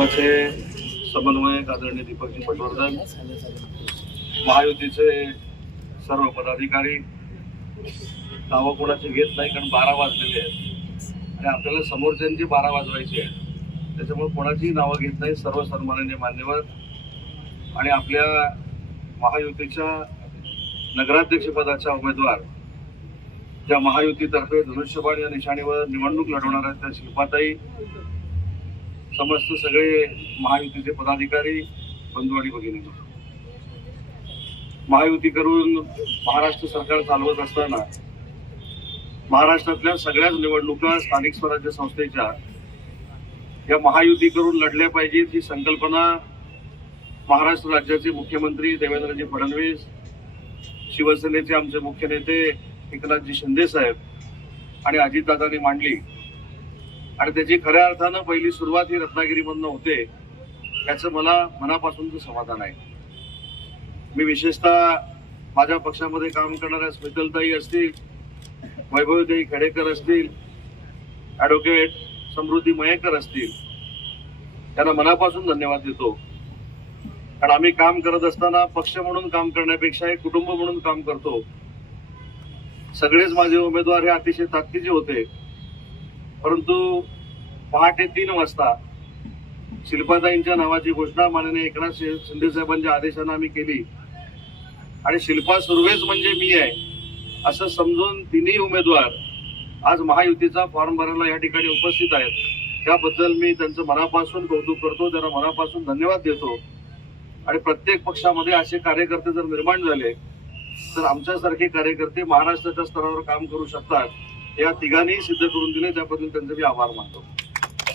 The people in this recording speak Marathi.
भाजपाचे समन्वयक आदरणीय दीपकजी पटवर्धन, महायुतीचे सर्व पदाधिकारी, नावं कोणाची घेत नाही कारण 12 वाजलेले आहेत आणि आपल्याला समोरच्यांची 12 वाजवायची आहे, त्याच्यामुळे कोणाची नावं घेत नाही. सर्व सन्माननीय मान्यवर आणि आपल्या महायुतीच्या नगराध्यक्षपदाच्या उमेदवार ज्या महायुतीतर्फे धनुष्यबाण या निशाणीवर निवडणूक लढवणार आहेत त्या शिल्पाताई, समस्त सगळे महायुतीचे पदाधिकारी, बंधू आणि भगिनी, महायुती करून महाराष्ट्र सरकार चालवत असताना महाराष्ट्रातल्या सगळ्याच निवडणुका स्थानिक स्वराज्य संस्थेच्या या महायुती करून लढल्या पाहिजेत ही संकल्पना महाराष्ट्र राज्याचे मुख्यमंत्री देवेंद्रजी फडणवीस, शिवसेनेचे आमचे मुख्य नेते एकनाथजी शिंदे साहेब आणि अजितदादांनी मांडली आणि त्याची खऱ्या अर्थानं पहिली सुरुवात ही रत्नागिरीमधनं होते, याचं मला मनापासूनचं समाधान आहे. मी विशेषतः माझ्या पक्षामध्ये काम करणाऱ्या स्मितलताई असतील, वैभवताई खेडेकर असतील, ॲडव्होकेट समृद्धी मयेकर असतील, त्यांना मनापासून धन्यवाद देतो. कारण आम्ही काम करत असताना पक्ष म्हणून काम करण्यापेक्षा एक कुटुंब म्हणून काम करतो. सगळेच माझे उमेदवार हे अतिशय ताकदीचे होते, परंतु पहाटे 3 वाजता शिल्पाताईंच्या नावाची घोषणा माननीय एकनाथ शिंदे साहेबांच्या आदेशाने आम्ही केली आणि शिल्पा सुर्वेच म्हणजे मी आहे असं समजून तिन्ही उमेदवार आज महायुतीचा फॉर्म भरायला या ठिकाणी उपस्थित आहेत. त्याबद्दल मी त्यांचं मनापासून कौतुक करतो, त्यांना मनापासून धन्यवाद देतो. आणि प्रत्येक पक्षामध्ये असे कार्यकर्ते जर निर्माण झाले तर आमच्यासारखे कार्यकर्ते महाराष्ट्राच्या स्तरावर काम करू शकतात, या तिघांनी सिद्ध करून दिले, त्याबद्दल त्यांचे मी आभार मानतो.